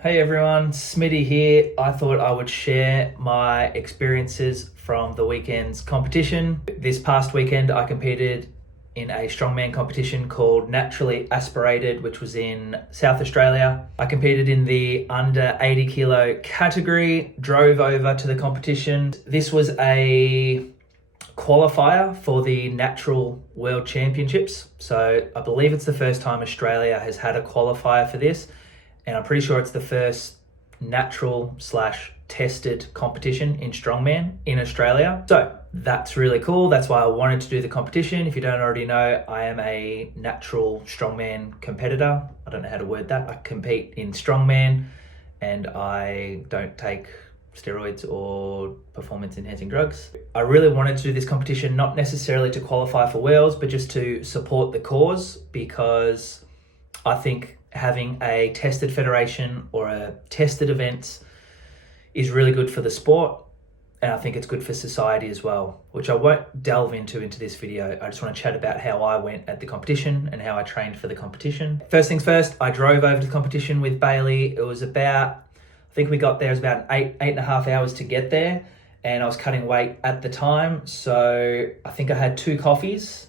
Hey everyone, Smitty here. I thought I would share my experiences from the weekend's competition. This past weekend I competed in a strongman competition called Naturally Aspirated, which was in South Australia. I competed in the under 80 kilo category, drove over to the competition. This was a qualifier for the Natural World Championships. So I believe it's the first time Australia has had a qualifier for this. And I'm pretty sure it's the first natural/tested competition in strongman in Australia. So that's really cool. That's why I wanted to do the competition. If you don't already know, I am a natural strongman competitor. I don't know how to word that. I compete in strongman and I don't take steroids or performance enhancing drugs. I really wanted to do this competition, not necessarily to qualify for Worlds, but just to support the cause, because I think having a tested federation or a tested event is really good for the sport, and I think it's good for society as well, which I won't delve into this video. I just want to chat about how I went at the competition and how I trained for the competition. First things first, I drove over to the competition with Bailey. It was about, I think we got there, it was about eight and a half hours to get there, and I was cutting weight at the time, so I think I had 2 coffees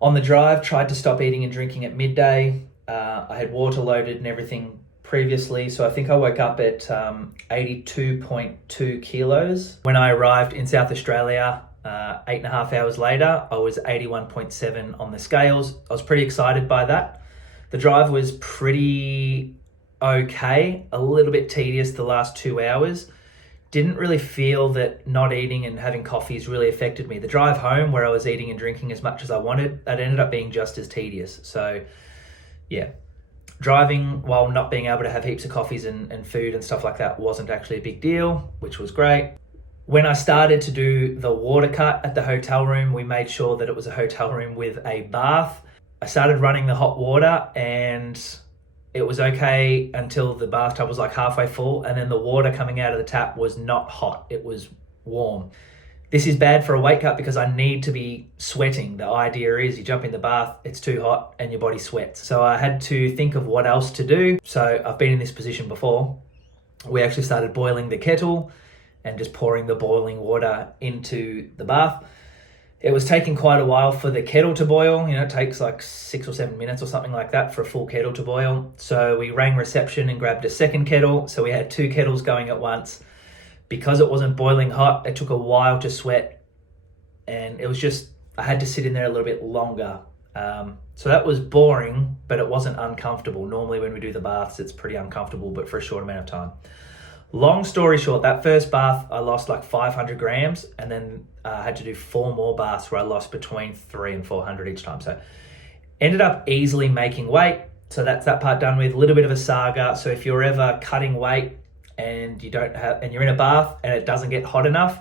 on the drive. Tried to stop eating and drinking at midday. I had water loaded and everything previously, so I think I woke up at 82.2 kilos. When I arrived in South Australia 8.5 hours later, I was 81.7 on the scales. I was pretty excited by that. The drive was pretty okay, a little bit tedious the last 2 hours. Didn't really feel that not eating and having coffees really affected me. The drive home, where I was eating and drinking as much as I wanted, that ended up being just as tedious. So yeah, driving while not being able to have heaps of coffees and food and stuff like that wasn't actually a big deal, which was great. When I started to do the water cut at the hotel room, we made sure that it was a hotel room with a bath. I started running the hot water and it was okay until the bathtub was like halfway full, and then the water coming out of the tap was not hot, it was warm. This is bad for a weight cut because I need to be sweating. The idea is you jump in the bath, it's too hot and your body sweats. So I had to think of what else to do. So I've been in this position before. We actually started boiling the kettle and just pouring the boiling water into the bath. It was taking quite a while for the kettle to boil. You know, it takes like 6 or 7 minutes or something like that for a full kettle to boil. So we rang reception and grabbed a second kettle. So we had 2 kettles going at once. Because it wasn't boiling hot, it took a while to sweat, and it was just, I had to sit in there a little bit longer. So that was boring, but it wasn't uncomfortable. Normally when we do the baths, it's pretty uncomfortable, but for a short amount of time. Long story short, that first bath, I lost like 500 grams, and then I had to do 4 more baths where I lost between 300 and 400 each time. So ended up easily making weight. So that's that part done with. A little bit of a saga. So if you're ever cutting weight, and you're in a bath and it doesn't get hot enough,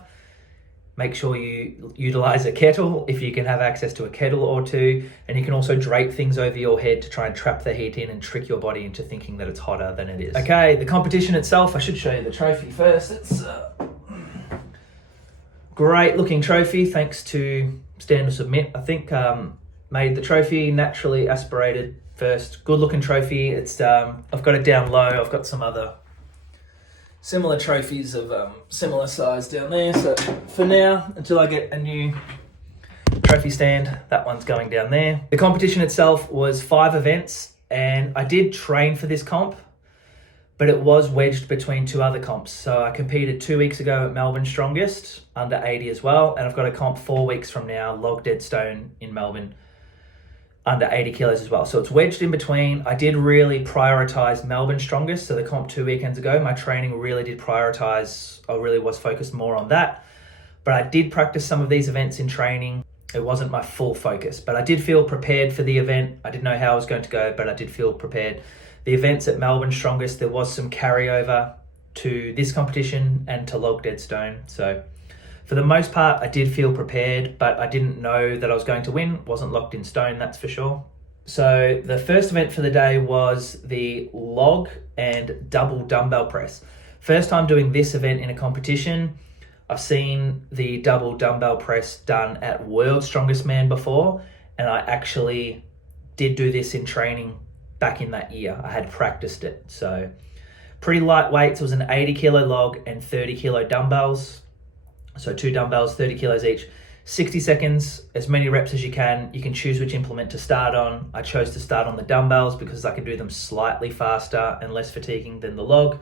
make sure you utilize a kettle if you can have access to a kettle or 2. And you can also drape things over your head to try and trap the heat in and trick your body into thinking that it's hotter than it is. Okay, the competition itself, I should show you the trophy first. It's a great looking trophy, thanks to Stand or Submit. I think made the trophy Naturally Aspirated first. Good looking trophy. It's I've got it down low. I've got some other similar trophies of similar size down there. So for now, until I get a new trophy stand, that one's going down there. The competition itself was 5 events, and I did train for this comp, but it was wedged between 2 other comps. So I competed 2 weeks ago at Melbourne Strongest, under 80 as well, and I've got a comp 4 weeks from now, Log Dead Stone in Melbourne, under 80 kilos as well. So it's wedged in between. I did really prioritize Melbourne Strongest. So the comp 2 weekends ago, my training really did prioritize, I really was focused more on that. But I did practice some of these events in training. It wasn't my full focus, but I did feel prepared for the event. I didn't know how I was going to go, but I did feel prepared. The events at Melbourne Strongest, there was some carryover to this competition and to Log Dead Stone. So for the most part, I did feel prepared, but I didn't know that I was going to win. Wasn't locked in stone, that's for sure. So the first event for the day was the log and double dumbbell press. First time doing this event in a competition. I've seen the double dumbbell press done at World's Strongest Man before, and I actually did do this in training back in that year. I had practiced it. So Pretty light weights. It was an 80 kilo log and 30 kilo dumbbells. So 2 dumbbells, 30 kilos each. 60 seconds, as many reps as you can. You can choose which implement to start on. I chose to start on the dumbbells because I could do them slightly faster and less fatiguing than the log.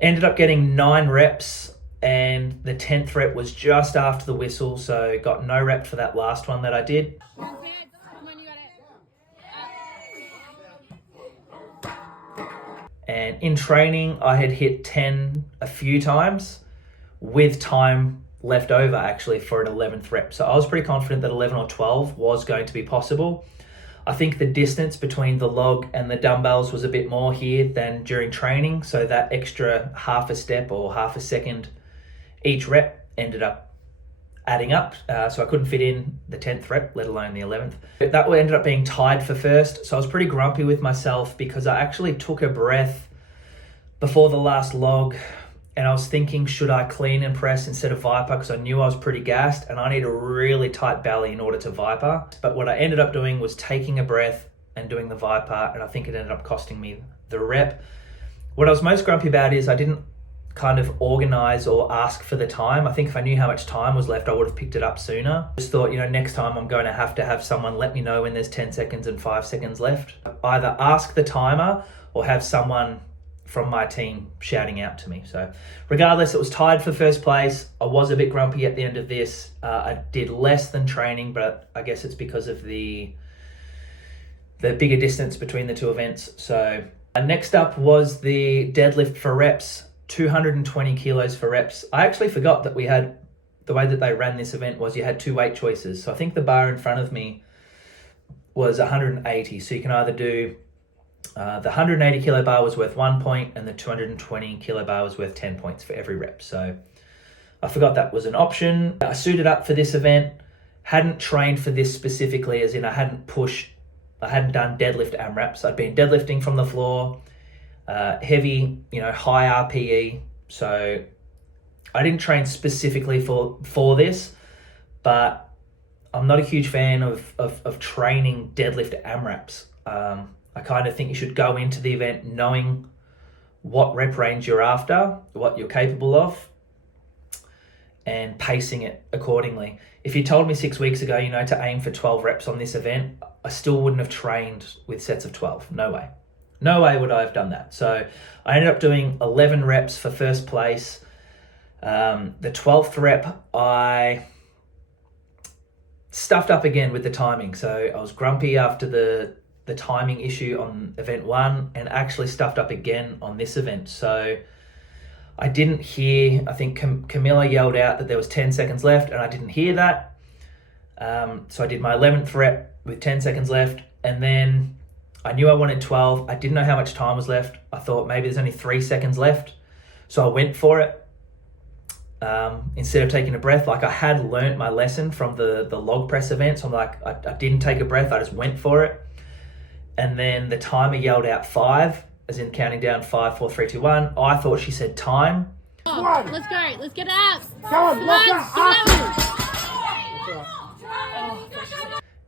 Ended up getting 9 reps, and the 10th rep was just after the whistle, so got no rep for that last one that I did. And in training, I had hit 10 a few times with time left over actually for an 11th rep. So I was pretty confident that 11 or 12 was going to be possible. I think the distance between the log and the dumbbells was a bit more here than during training. So that extra half a step or half a second each rep ended up adding up. So I couldn't fit in the 10th rep, let alone the 11th. That ended up being tied for first. So I was pretty grumpy with myself because I actually took a breath before the last log. And I was thinking, should I clean and press instead of Viper? Because I knew I was pretty gassed and I need a really tight belly in order to Viper. But what I ended up doing was taking a breath and doing the Viper, and I think it ended up costing me the rep. What I was most grumpy about is I didn't kind of organize or ask for the time. I think if I knew how much time was left, I would have picked it up sooner. Just thought, next time I'm going to have someone let me know when there's 10 seconds and 5 seconds left. Either ask the timer or have someone from my team shouting out to me. So regardless, it was tied for first place. I was a bit grumpy at the end of this. I did less than training, but I guess it's because of the bigger distance between the two events. So next up was the deadlift for reps, 220 kilos for reps. I actually forgot that we had, the way that they ran this event was you had 2 weight choices. So I think the bar in front of me was 180. So you can either do the 180 kilo bar was worth 1 point and the 220 kilo bar was worth 10 points for every rep. So I forgot that was an option. I suited up for this event, hadn't trained for this specifically, as in I hadn't done deadlift AMRAPs. I'd been deadlifting from the floor, heavy, high RPE. So I didn't train specifically for this, but I'm not a huge fan of training deadlift AMRAPs. I kind of think you should go into the event knowing what rep range you're after, what you're capable of, and pacing it accordingly. If you told me 6 weeks ago, to aim for 12 reps on this event, I still wouldn't have trained with sets of 12. No way. No way would I have done that. So I ended up doing 11 reps for first place. The 12th rep, I stuffed up again with the timing. So I was grumpy after the timing issue on event 1 and actually stuffed up again on this event. So I didn't hear, I think Camilla yelled out that there was 10 seconds left and I didn't hear that. So I did my 11th rep with 10 seconds left, and then I knew I wanted 12. I didn't know how much time was left. I thought maybe there's only 3 seconds left. So I went for it. Instead of taking a breath, like I had learnt my lesson from the log press event. So I'm like, I didn't take a breath. I just went for it. And then the timer yelled out 5, as in counting down 5, 4, 3, 2, 1. I thought she said time. Oh, let's go. Let's get it up. Come on, let's go.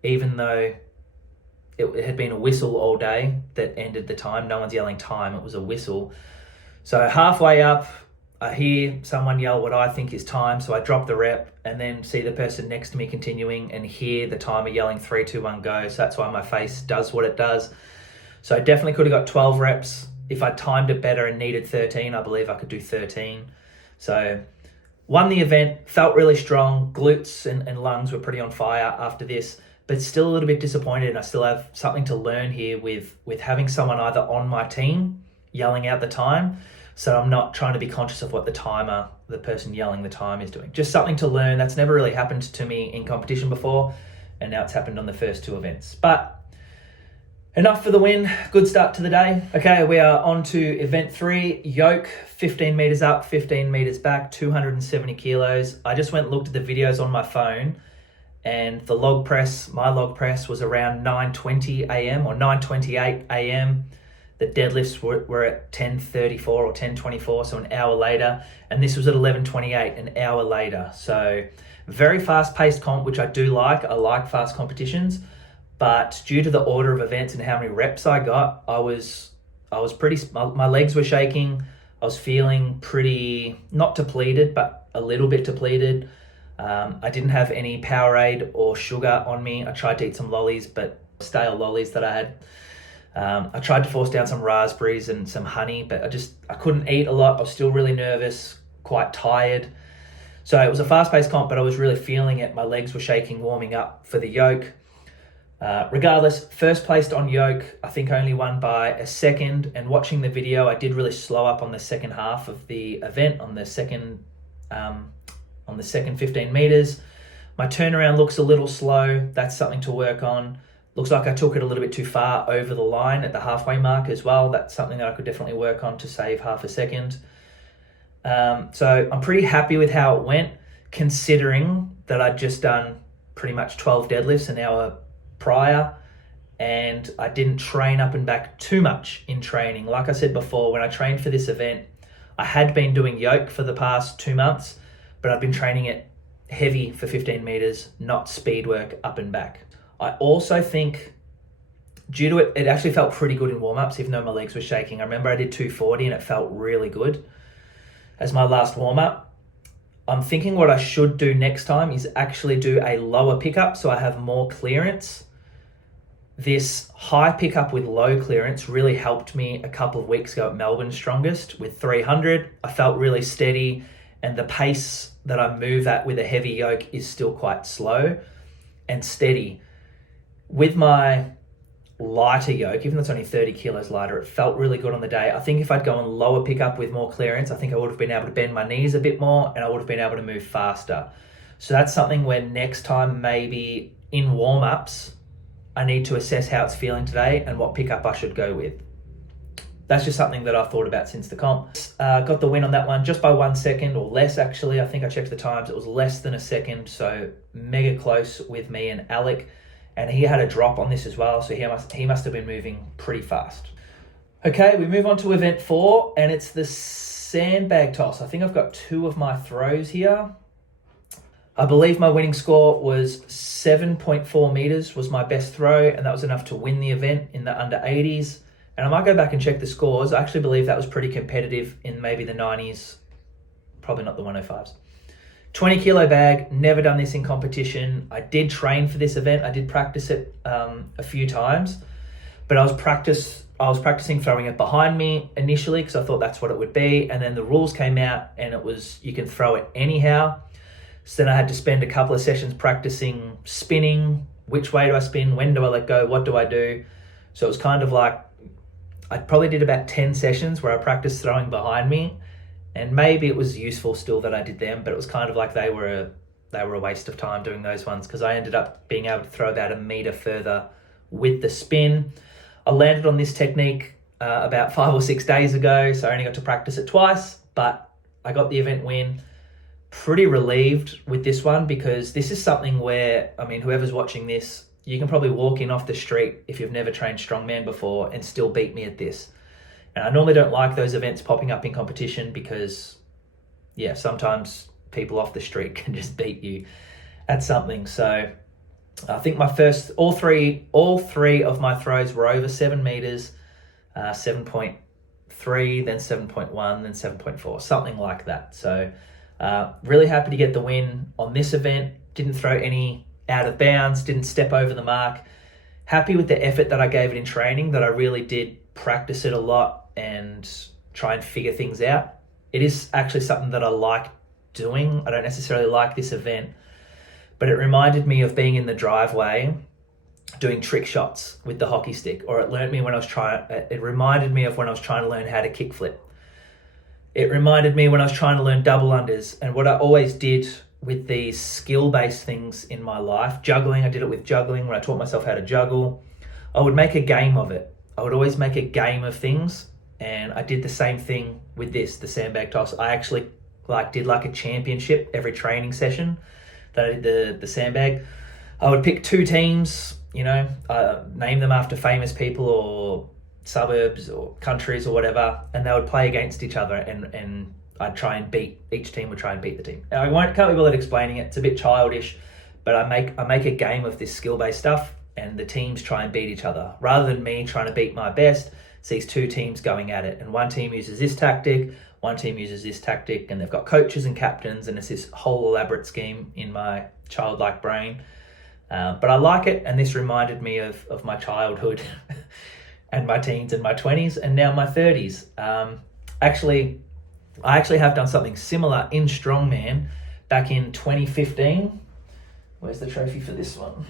Even though it had been a whistle all day that ended the time. No one's yelling time. It was a whistle. So halfway up, I hear someone yell what I think is time. So I drop the rep and then see the person next to me continuing and hear the timer yelling 3, 2, 1, go. So that's why my face does what it does. So I definitely could have got 12 reps. If I timed it better and needed 13, I believe I could do 13. So won the event, felt really strong. Glutes and lungs were pretty on fire after this, but still a little bit disappointed. And I still have something to learn here with having someone either on my team yelling out the time. So I'm not trying to be conscious of what the person yelling the time is doing. Just something to learn. That's never really happened to me in competition before. And now it's happened on the first 2 events. But enough for the win. Good start to the day. Okay, we are on to event 3, yoke, 15 meters up, 15 meters back, 270 kilos. I just went and looked at the videos on my phone, and the log press, my log press was around 9:20 a.m. or 9:28 a.m. The deadlifts were at 10:34 or 10:24, so an hour later. And this was at 11:28, an hour later. So very fast-paced comp, which I do like. I like fast competitions. But due to the order of events and how many reps I got, I was my legs were shaking. I was feeling pretty, not depleted, but a little bit depleted. I didn't have any Powerade or sugar on me. I tried to eat some lollies, but stale lollies that I had. I tried to force down some raspberries and some honey, but I couldn't eat a lot. I was still really nervous, quite tired. So it was a fast-paced comp, but I was really feeling it. My legs were shaking, warming up for the yoke. Regardless, first placed on yoke, I think I only won by a second. And watching the video, I did really slow up on the second half of the event, on the second 15 meters. My turnaround looks a little slow. That's something to work on. Looks like I took it a little bit too far over the line at the halfway mark as well. That's something that I could definitely work on to save half a second. So I'm pretty happy with how it went, considering that I'd just done pretty much 12 deadlifts an hour prior, and I didn't train up and back too much in training. Like I said before, when I trained for this event, I had been doing yoke for the past 2 months, but I've been training it heavy for 15 meters, not speed work up and back. I also think due to it actually felt pretty good in warm-ups, even though my legs were shaking. I remember I did 240 and it felt really good as my last warm-up. I'm thinking what I should do next time is actually do a lower pickup so I have more clearance. This high pickup with low clearance really helped me a couple of weeks ago at Melbourne's Strongest with 300. I felt really steady, and the pace that I move at with a heavy yoke is still quite slow and steady. With my lighter yoke, even though it's only 30 kilos lighter, it felt really good on the day. I think if I'd gone lower pickup with more clearance, I think I would have been able to bend my knees a bit more and I would have been able to move faster. So that's something where next time, maybe in warm-ups, I need to assess how it's feeling today and what pickup I should go with. That's just something that I've thought about since the comp. Got the win on that one just by 1 second, or less actually. I think I checked the times. It was less than a second, so mega close with me and Alec. And he had a drop on this as well, so he must have been moving pretty fast. Okay, we move on to event 4, and it's the sandbag toss. I think I've got 2 of my throws here. I believe my winning score was 7.4 meters was my best throw, and that was enough to win the event in the under 80s. And I might go back and check the scores. I actually believe that was pretty competitive in maybe the 90s, probably not the 105s. 20 kilo bag, never done this in competition. I did train for this event. I did practice it a few times, but I was practicing throwing it behind me initially because I thought that's what it would be. And then the rules came out and it was, you can throw it anyhow. So then I had to spend a couple of sessions practicing spinning. Which way do I spin? When do I let go? What do I do? So it was kind of like, I probably did about 10 sessions where I practiced throwing behind me. And maybe it was useful still that I did them, but it was kind of like they were a waste of time doing those ones because I ended up being able to throw about a meter further with the spin. I landed on this technique about 5 or 6 days ago, so I only got to practice it twice, but I got the event win. Pretty relieved with this one because this is something where, I mean, whoever's watching this, you can probably walk in off the street if you've never trained strongman before and still beat me at this. And I normally don't like those events popping up in competition because, yeah, sometimes people off the street can just beat you at something. So I think all three of my throws were over 7 meters, 7.3, then 7.1, then 7.4, something like that. So really happy to get the win on this event. Didn't throw any out of bounds, didn't step over the mark. Happy with the effort that I gave it in training, that I really did practice it a lot and try and figure things out. It is actually something that I like doing. I don't necessarily like this event, but it reminded me of being in the driveway doing trick shots with the hockey stick, or it reminded me of when I was trying to learn how to kickflip. It reminded me when I was trying to learn double unders, and what I always did with these skill-based things in my life, juggling, I did it with juggling when I taught myself how to juggle. I would make a game of it. I would always make a game of things, and I did the same thing with this, the sandbag toss. I actually did a championship every training session that I did the sandbag. I would pick 2 teams, name them after famous people or suburbs or countries or whatever, and they would play against each other, and I'd try and each team would try and beat the team. And can't be bothered explaining it. It's a bit childish, but I make a game of this skill-based stuff, and the teams try and beat each other. Rather than me trying to beat my best, sees two teams going at it, and one team uses this tactic, one team uses this tactic, and they've got coaches and captains, and it's this whole elaborate scheme in my childlike brain. But I like it, and this reminded me of my childhood and my teens and my 20s and now my 30s. I actually have done something similar in strongman back in 2015. Where's the trophy for this one?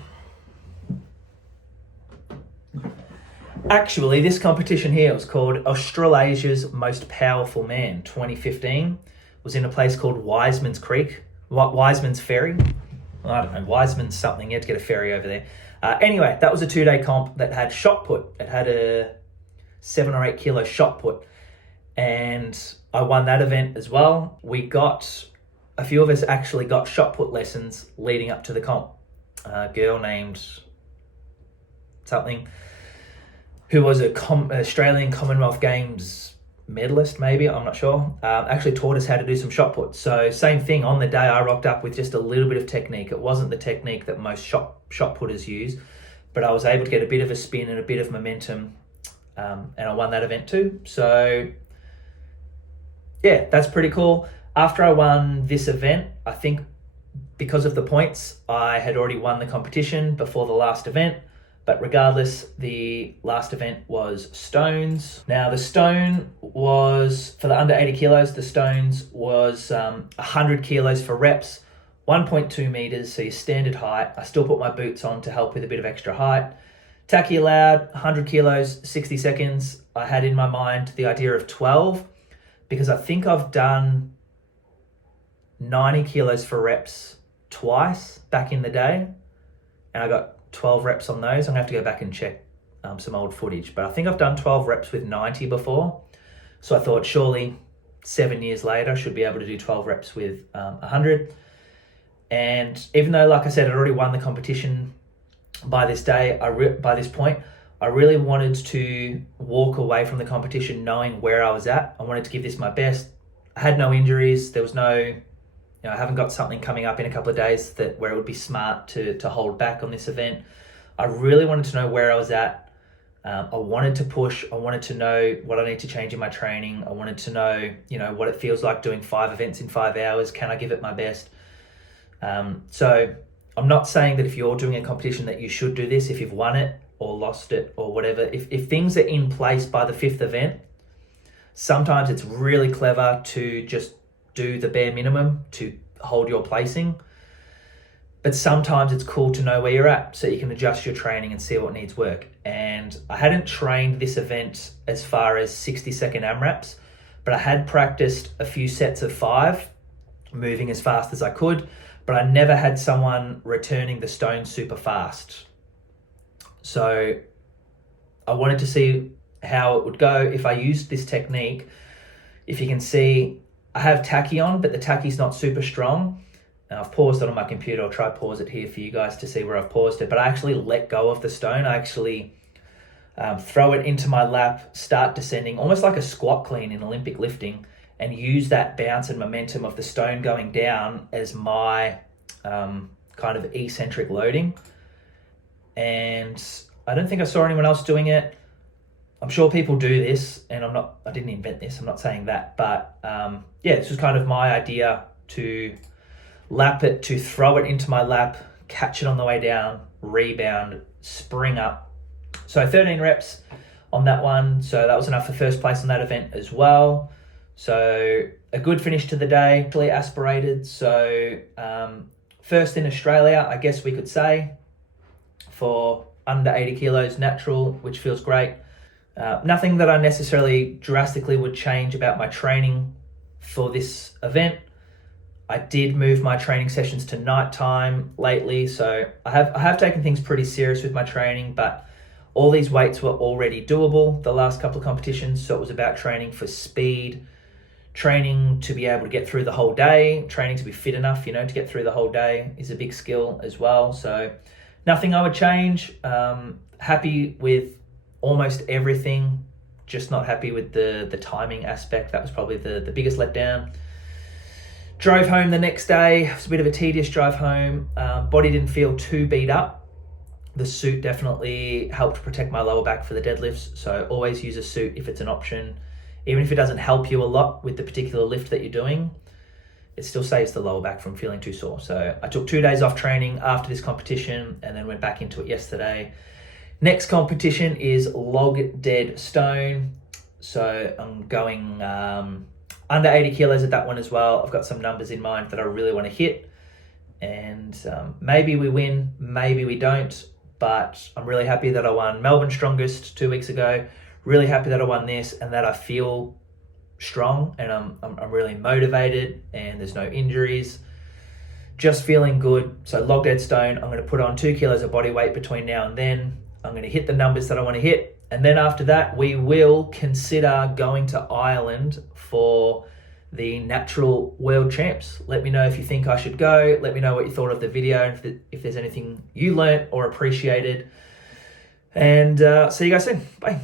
Actually, this competition here was called Australasia's Most Powerful Man 2015. It was in a place called Wiseman's Ferry. I don't know, Wiseman's something. You had to get a ferry over there. Anyway, that was a 2-day comp that had shot put. It had a 7 or 8 kilo shot put. And I won that event as well. A few of us actually got shot put lessons leading up to the comp. A girl named something, who was an Australian Commonwealth Games medalist, maybe, I'm not sure, actually taught us how to do some shot puts. So same thing, on the day I rocked up with just a little bit of technique. It wasn't the technique that most shot putters use, but I was able to get a bit of a spin and a bit of momentum, and I won that event too. So yeah, that's pretty cool. After I won this event, I think because of the points, I had already won the competition before the last event. But regardless, the last event was stones. Now the stone was, for the under 80 kilos, the stones was 100 kilos for reps, 1.2 meters, so your standard height. I still put my boots on to help with a bit of extra height. Tacky allowed, 100 kilos, 60 seconds. I had in my mind the idea of 12, because I think I've done 90 kilos for reps twice back in the day, and I got 12 reps on those. I'm gonna have to go back and check some old footage, but I think I've done 12 reps with 90 before. So I thought surely 7 years later, I should be able to do 12 reps with 100. And even though, like I said, I'd already won the competition by this point, I really wanted to walk away from the competition knowing where I was at. I wanted to give this my best. I had no injuries. There was no, I haven't got something coming up in a couple of days where it would be smart to hold back on this event. I really wanted to know where I was at. I wanted to push. I wanted to know what I need to change in my training. I wanted to know, what it feels like doing 5 events in 5 hours. Can I give it my best? So I'm not saying that if you're doing a competition that you should do this, if you've won it or lost it or whatever. If things are in place by the 5th event, sometimes it's really clever to just do the bare minimum to hold your placing. But sometimes it's cool to know where you're at so you can adjust your training and see what needs work. And I hadn't trained this event as far as 60-second AMRAPs, but I had practiced a few sets of 5, moving as fast as I could, but I never had someone returning the stone super fast. So I wanted to see how it would go if I used this technique. If you can see, I have tacky on, but the tacky's not super strong. Now I've paused it on my computer. I'll try pause it here for you guys to see where I've paused it, but I actually let go of the stone. I actually throw it into my lap, start descending, almost like a squat clean in Olympic lifting, and use that bounce and momentum of the stone going down as my kind of eccentric loading. And I don't think I saw anyone else doing it. I'm sure people do this, and I didn't invent this, I'm not saying that, but this was kind of my idea, to lap it, to throw it into my lap, catch it on the way down, rebound, spring up. So 13 reps on that one. So that was enough for first place on that event as well. So a good finish to the day, actually aspirated. So first in Australia, I guess we could say, for under 80 kilos natural, which feels great. Nothing that I necessarily drastically would change about my training for this event. I did move my training sessions to nighttime lately, so I have taken things pretty serious with my training, but all these weights were already doable the last couple of competitions, so it was about training for speed, training to be able to get through the whole day, training to be fit enough, to get through the whole day is a big skill as well. So nothing I would change. Happy with almost everything, just not happy with the timing aspect. That was probably the biggest letdown. Drove home the next day. It was a bit of a tedious drive home. Body didn't feel too beat up, The suit definitely helped protect my lower back for the deadlifts. So always use a suit if it's an option. Even if it doesn't help you a lot with the particular lift that you're doing, it still saves the lower back from feeling too sore. So I took 2 days off training after this competition and then went back into it yesterday. Next competition is log dead stone. So I'm going under 80 kilos at that one as well. I've got some numbers in mind that I really want to hit. And maybe we win, maybe we don't. But I'm really happy that I won Melbourne Strongest 2 weeks ago. Really happy that I won this and that I feel strong and I'm really motivated and there's no injuries. Just feeling good. So log dead stone, I'm going to put on 2 kilos of body weight between now and then. I'm going to hit the numbers that I want to hit. And then after that, we will consider going to Ireland for the natural world champs. Let me know if you think I should go. Let me know what you thought of the video and if there's anything you learnt or appreciated. And see you guys soon. Bye.